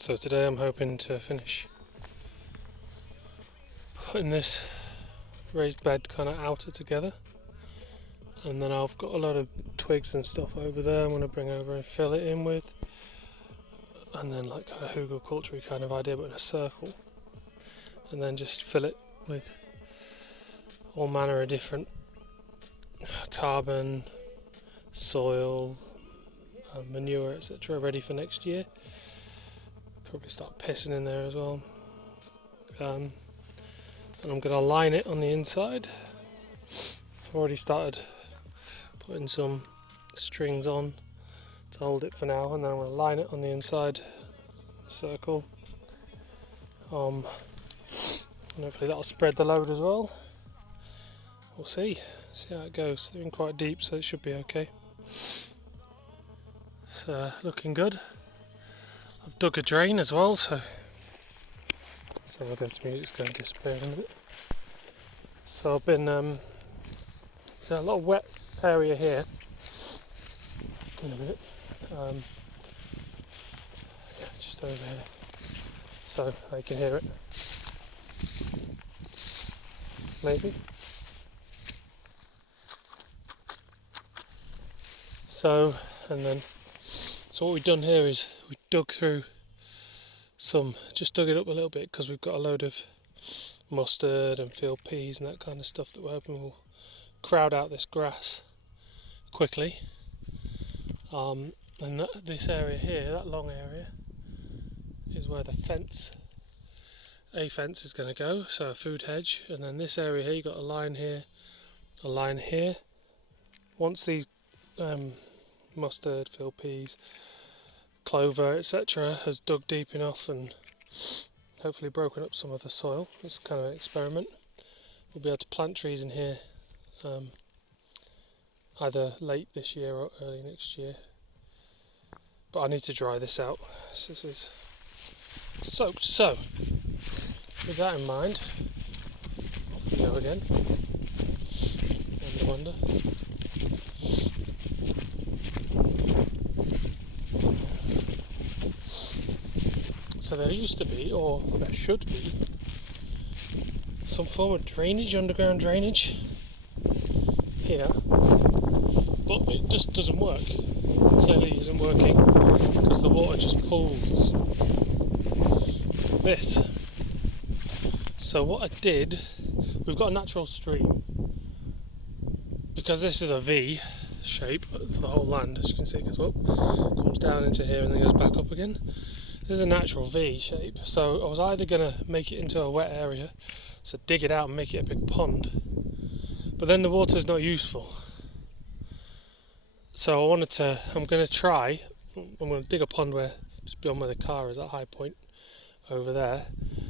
So today I'm hoping to finish putting this raised bed kind of outer together, and then I've got a lot of twigs and stuff over there I'm going to bring over and fill it in with, and then like kind of hugelkultur kind of idea but in a circle, and then just fill it with all manner of different carbon, soil, manure, etc., ready for next year. Probably start pissing in there as well. And I'm going to line it on the inside. I've already started putting some strings on to hold it for now, and then I'm going to line it on the inside circle. And hopefully that'll spread the load as well. We'll see how it goes. They're in quite deep, so it should be okay. So looking good. I've dug a drain as well, so some of this music's going to disappear in a bit. So I've been there's a lot of wet area here. In a minute, just over here, so I can hear it. Maybe. So what we've done here is we dug through just dug it up a little bit because we've got a load of mustard and field peas and that kind of stuff that we're hoping will crowd out this grass quickly. And this area here, that long area, is where the fence is going to go, so a food hedge. And then this area here, you've got a line here, a line here. Once these mustard, field peas, clover, etc. has dug deep enough and hopefully broken up some of the soil, it's kind of an experiment, we'll be able to plant trees in here either late this year or early next year. But I need to dry this out. This is soaked. So with that in mind, off we go again. Wonder. So there used to be, or there should be, some form of drainage, underground drainage here, but it just doesn't work. Clearly isn't working because the water just pools this. So what I did, we've got a natural stream, because this is a V shape for the whole land, as you can see. It goes up, comes down into here and then goes back up again. This is a natural V shape, so I was either going to make it into a wet area, so dig it out and make it a big pond, but then the water is not useful. So I'm going to dig a pond just beyond where the car is, that high point over there,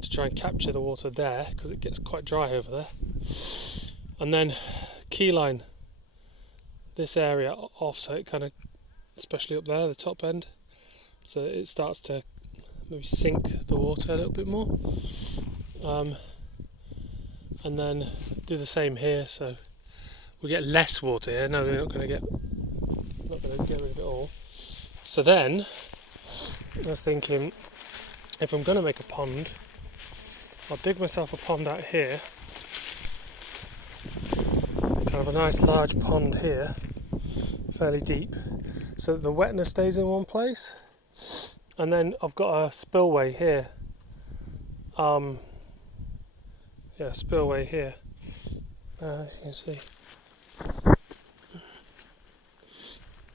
to try and capture the water there, because it gets quite dry over there. And then keyline this area off, so it kind of, especially up there, the top end, so it starts to maybe sink the water a little bit more. And then do the same here, so we get less water here. No, we're not going to get rid of it all. So then I was thinking, if I'm going to make a pond, I'll dig myself a pond out here, kind of a nice large pond here, fairly deep, so that the wetness stays in one place. And then I've got a spillway here, spillway here, as you can see.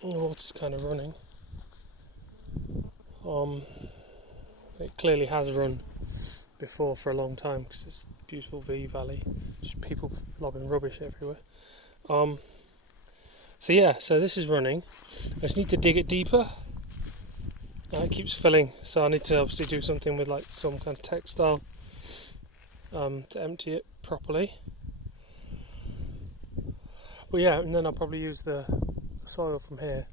The water's kind of running. It clearly has run before for a long time, because it's a beautiful V valley, just people lobbing rubbish everywhere. So this is running. I just need to dig it deeper. It keeps filling, so I need to obviously do something with like some kind of textile to empty it properly. But yeah, and then I'll probably use the soil from here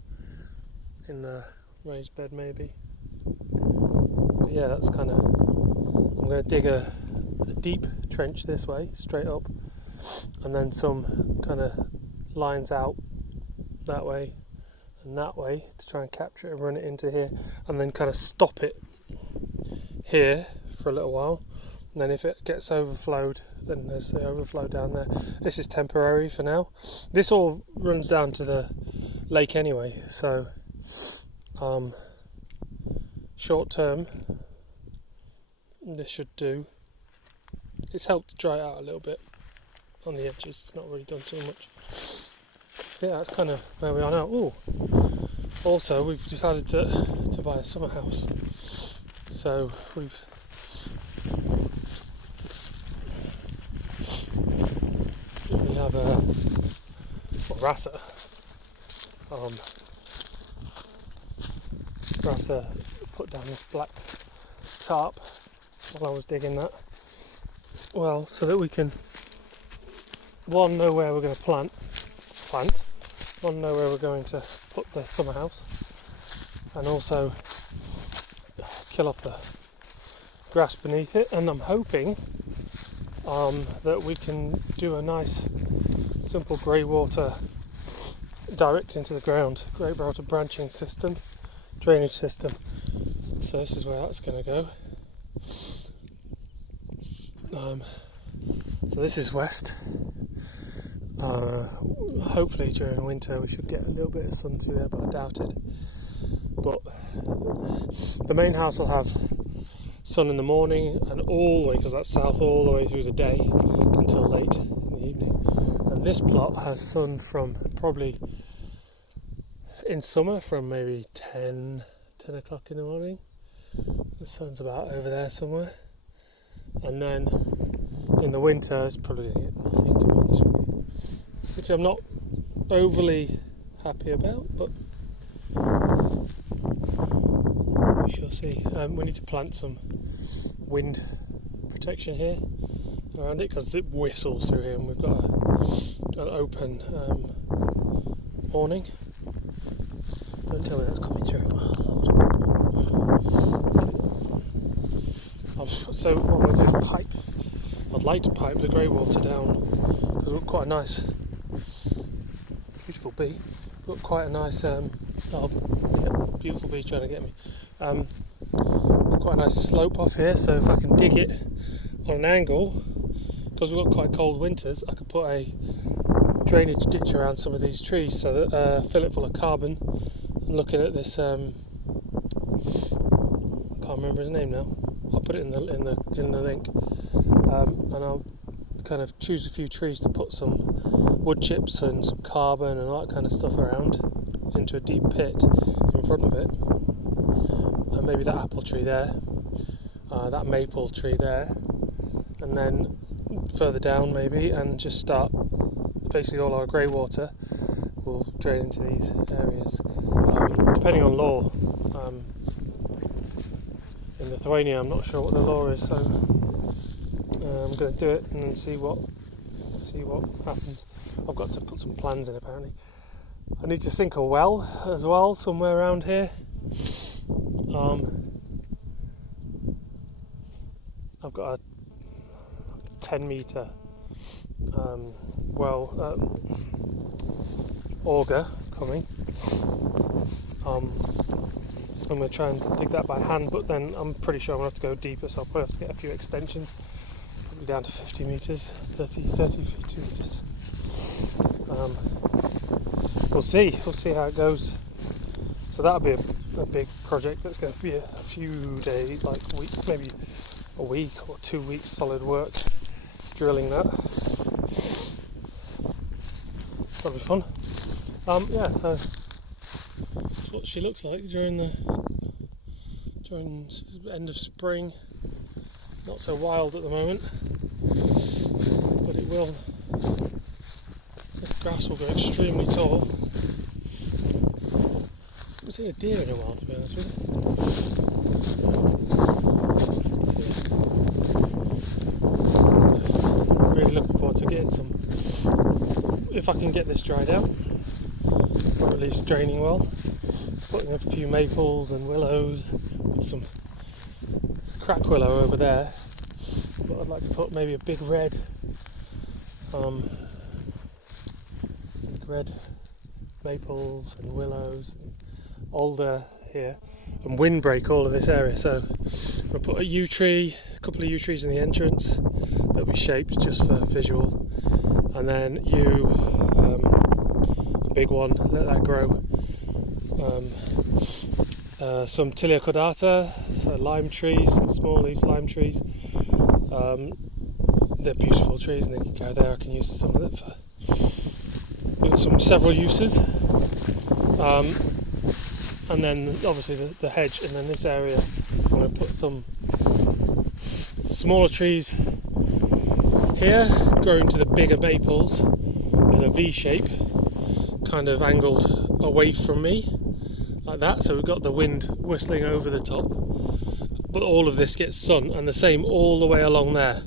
in the raised bed maybe. But yeah, that's kind of, I'm going to dig a deep trench this way, straight up, and then some kind of lines out that way and that way to try and capture it and run it into here, and then kind of stop it here for a little while, and then if it gets overflowed, then there's the overflow down there. This is temporary for now. This all runs down to the lake anyway, so short term this should do. It's helped dry it out a little bit on the edges. It's not really done too much. So yeah, that's kind of where we are now. Ooh. Also, we've decided to buy a summer house. So we have a Rasa. Rasa put down this black tarp while I was digging that. Well, so that we can know where we're going to plant, know where we're going to put the summer house, and also kill off the grass beneath it. And I'm hoping that we can do a nice simple grey water direct into the ground, grey water branching system, drainage system. So this is where that's going to go. So this is west. Hopefully during winter we should get a little bit of sun through there, but I doubt it. But the main house will have sun in the morning and all the way, because that's south, all the way through the day until late in the evening. And this plot has sun from probably in summer from maybe 10 o'clock in the morning. The sun's about over there somewhere. And then in the winter it's probably going to get nothing, to be honest with you. Which I'm not overly happy about, but we shall see. We need to plant some wind protection here around it, because it whistles through here, and we've got an open awning. Don't tell me that's coming through. So what I'm going to do is pipe. I'd like to pipe the grey water down, because we've got quite a nice, beautiful bee. We've got quite a nice, beautiful bee trying to get me. Quite a nice slope off here, so if I can dig it on an angle, because we've got quite cold winters, I could put a drainage ditch around some of these trees, so that fill it full of carbon. I'm looking at this. I can't remember his name now. I'll put it in the link, and I'll kind of choose a few trees to put some wood chips and some carbon and all that kind of stuff around into a deep pit in front of it, and maybe that apple tree there, that maple tree there, and then further down maybe, and just start basically all our grey water will drain into these areas, depending on law. In Lithuania, I'm not sure what the law is, so I'm going to do it and then see what happens. I've got to put some plans in apparently. I need to sink a well as well somewhere around here. I've got a 10 metre auger coming. I'm going to try and dig that by hand, but then I'm pretty sure I'm going to have to go deeper, so I'll probably have to get a few extensions, probably down to 50 metres, 50 metres. We'll see how it goes. So that'll be a big project that's going to be a few days, like maybe a week or 2 weeks solid work drilling that. That'll be fun. Yeah, so that's what she looks like during end of spring. Not so wild at the moment, but it will. This grass will go extremely tall. I haven't seen a deer in a while, to be honest with you. Really looking forward to getting some. If I can get this dried out, or at least draining well, putting a few maples and willows, put some crack willow over there, but I'd like to put maybe a big red maples and willows and alder here, and windbreak all of this area. So we'll put a yew tree, a couple of yew trees in the entrance that'll be shaped just for visual, and then a big one, let that grow. Some Tilia cordata, so lime trees, small leaf lime trees. They're beautiful trees and they can go there. I can use some of it for several uses. And then obviously the hedge, and then this area I'm going to put some smaller trees here, growing to the bigger maples as a V shape, kind of angled away from me, like that, so we've got the wind whistling over the top, but all of this gets sun, and the same all the way along there.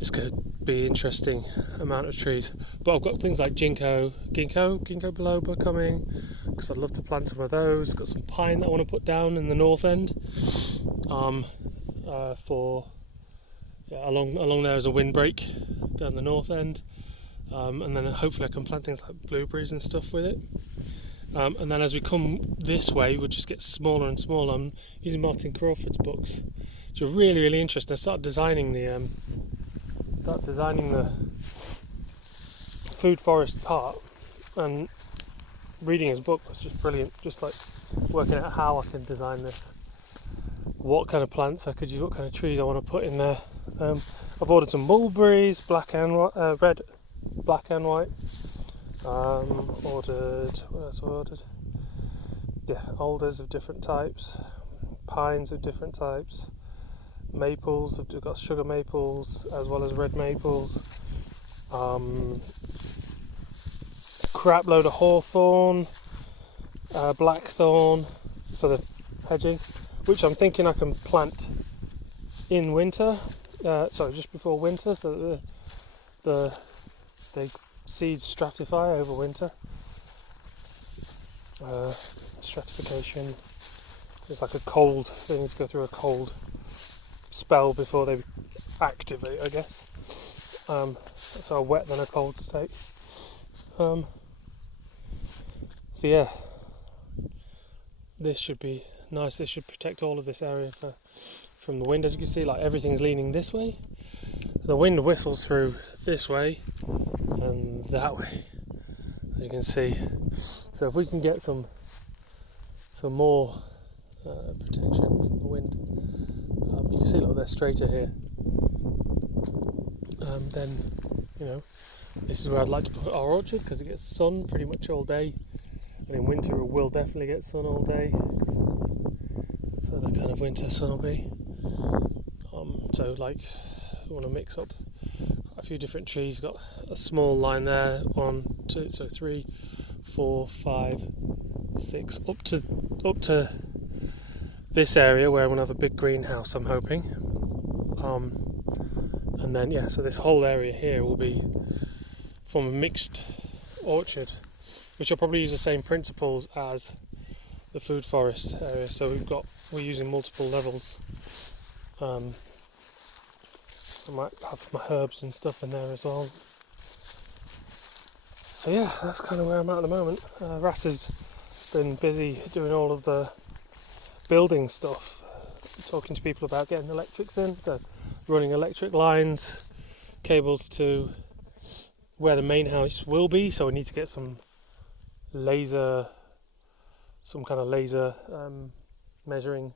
It's going to be interesting amount of trees, but I've got things like ginkgo biloba coming, because I'd love to plant some of those. Got some pine that I want to put down in the north end, along there is a windbreak down the north end, and then hopefully I can plant things like blueberries and stuff with it. And then as we come this way, we'll just get smaller and smaller. I'm using Martin Crawford's books, which are really, really interesting. I started designing the food forest part, and reading his book was just brilliant. Just like working out how I can design this, what kind of plants I could use, what kind of trees I want to put in there. I've ordered some mulberries, red, black and white. What else I ordered? Yeah, alders of different types, pines of different types, maples. I've got sugar maples as well as red maples. Crap load of hawthorn, blackthorn for the hedging, which I'm thinking I can plant in winter. Just before winter, so that they seeds stratify over winter. Stratification is like a cold, they need to go through a cold spell before they activate, I guess. So a wet then a cold state. So yeah, this should be nice. This should protect all of this area from the wind. As you can see, like everything's leaning this way. The wind whistles through this way and that way, as you can see. So if we can get some more protection from the wind, you can see, look, they're straighter here. Then, this is where I'd like to put our orchard, because it gets sun pretty much all day, and in winter it will definitely get sun all day. So the kind of winter sun will be. So like, we want to mix up a few different trees. Got a small line there, 3, 4, 5, 6, up to this area where I'm gonna have a big greenhouse, I'm hoping. And then so this whole area here will be from a mixed orchard, which will probably use the same principles as the food forest area. So we're using multiple levels. I might have my herbs and stuff in there as well. So yeah, that's kind of where I'm at the moment. Ras has been busy doing all of the building stuff, talking to people about getting electrics in, so running electric lines, cables to where the main house will be. So we need to get some kind of laser measuring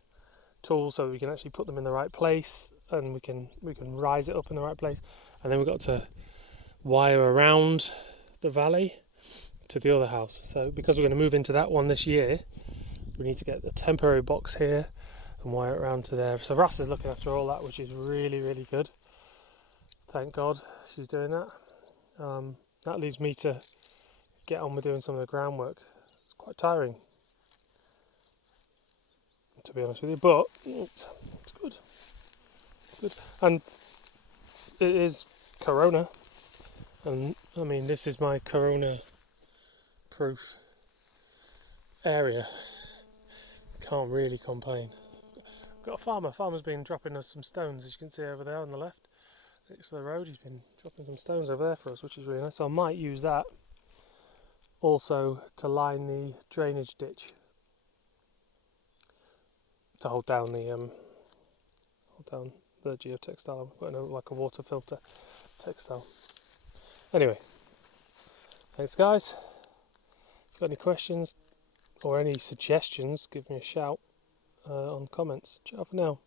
tool, so we can actually put them in the right place, and we can rise it up in the right place. And then we've got to wire around the valley to the other house. So because we're going to move into that one this year, we need to get a temporary box here and wire it around to there. So Ras is looking after all that, which is really, really good. Thank God she's doing that. That leaves me to get on with doing some of the groundwork. It's quite tiring, to be honest with you, but it's good. Good. And it is Corona, and I mean, this is my Corona proof area. Can't really complain. Got a farmer's been dropping us some stones, as you can see over there on the left next to the road. He's been dropping some stones over there for us, which is really nice. So I might use that also to line the drainage ditch. to hold down the geotextile. I'm putting like a water filter textile. Anyway, thanks guys. If you've got any questions or any suggestions, give me a shout on comments. Ciao for now.